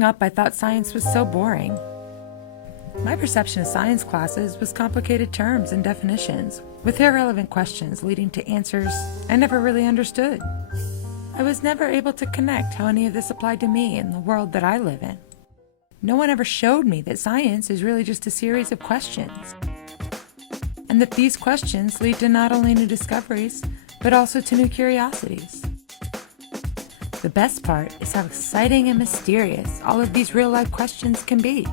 Growing up, I thought science was so boring. My perception of science classes was complicated terms and definitions, with irrelevant questions leading to answers I never really understood. I was never able to connect how any of this applied to me in the world that I live in. No one ever showed me that science is really just a series of questions, and that these questions lead to not only new discoveries, but also to new curiosities. The best part is how exciting and mysterious all of these real-life questions can be.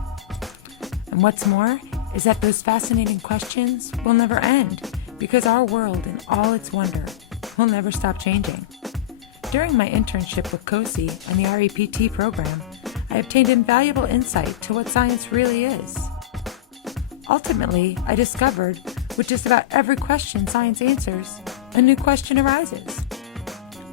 And what's more is that those fascinating questions will never end, because our world in all its wonder will never stop changing. During my internship with COSEE and the REPT program, I obtained invaluable insight to what science really is. Ultimately, I discovered with just about every question science answers, a new question arises.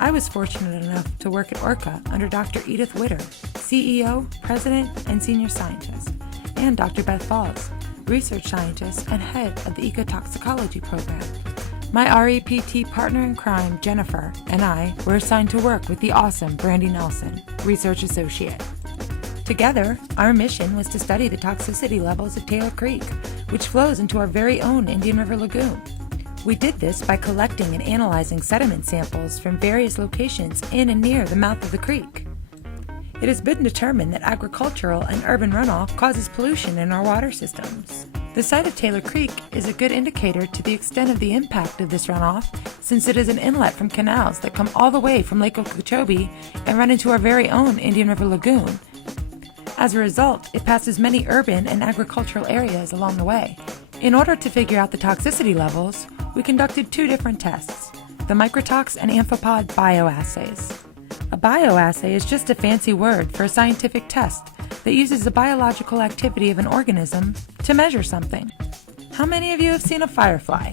I was fortunate enough to work at Orca under Dr. Edith Witter, CEO, President, and Senior Scientist, and Dr. Beth Falls, Research Scientist and Head of the Ecotoxicology Program. My REPT partner in crime, Jennifer, and I were assigned to work with the awesome Brandy Nelson, Research Associate. Together, our mission was to study the toxicity levels of Taylor Creek, which flows into our very own Indian River Lagoon. We did this by collecting and analyzing sediment samples from various locations in and near the mouth of the creek. It has been determined that agricultural and urban runoff causes pollution in our water systems. The site of Taylor Creek is a good indicator to the extent of the impact of this runoff, since it is an inlet from canals that come all the way from Lake Okeechobee and run into our very own Indian River Lagoon. As a result, it passes many urban and agricultural areas along the way. In order to figure out the toxicity levels, we conducted two different tests, the microtox and amphipod bioassays. A bioassay is just a fancy word for a scientific test that uses the biological activity of an organism to measure something. How many of you have seen a firefly?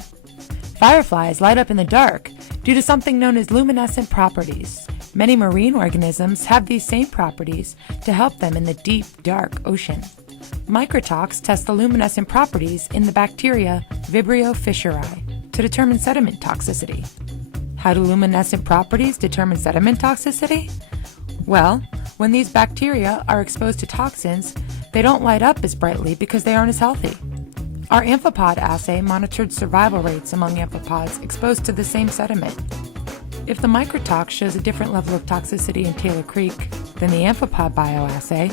Fireflies light up in the dark due to something known as luminescent properties. Many marine organisms have these same properties to help them in the deep, dark ocean. Microtox tests the luminescent properties in the bacteria Vibrio fischeri to determine sediment toxicity. How do luminescent properties determine sediment toxicity? Well, when these bacteria are exposed to toxins, they don't light up as brightly because they aren't as healthy. Our amphipod assay monitored survival rates among amphipods exposed to the same sediment. If the microtox shows a different level of toxicity in Taylor Creek than the amphipod bioassay,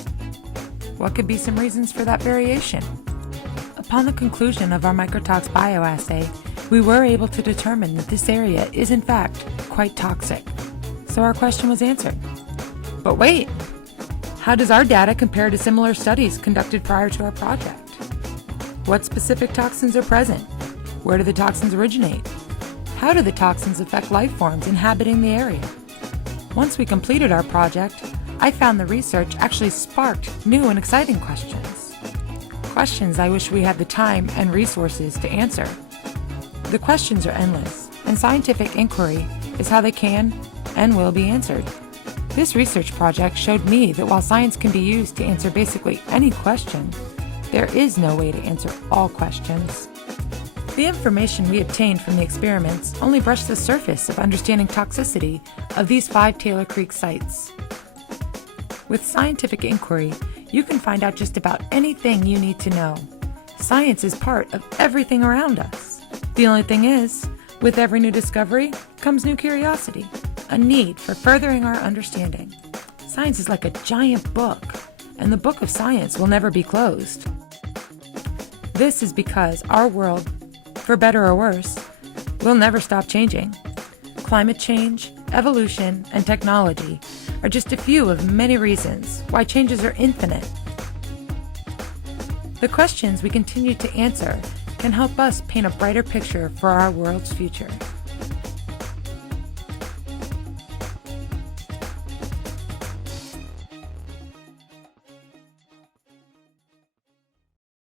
what could be some reasons for that variation? Upon the conclusion of our microtox bioassay, we were able to determine that this area is in fact quite toxic. So our question was answered. But wait, how does our data compare to similar studies conducted prior to our project? What specific toxins are present? Where do the toxins originate? How do the toxins affect life forms inhabiting the area? Once we completed our project, I found the research actually sparked new and exciting questions. Questions I wish we had the time and resources to answer. The questions are endless, and scientific inquiry is how they can and will be answered. This research project showed me that while science can be used to answer basically any question, there is no way to answer all questions. The information we obtained from the experiments only brushed the surface of understanding toxicity of these 5 Taylor Creek sites. With scientific inquiry, you can find out just about anything you need to know. Science is part of everything around us. The only thing is, with every new discovery comes new curiosity, a need for furthering our understanding. Science is like a giant book, and the book of science will never be closed. This is because our world, for better or worse, will never stop changing. Climate change, evolution, and technology are just a few of many reasons why changes are infinite. The questions we continue to answer can help us paint a brighter picture for our world's future.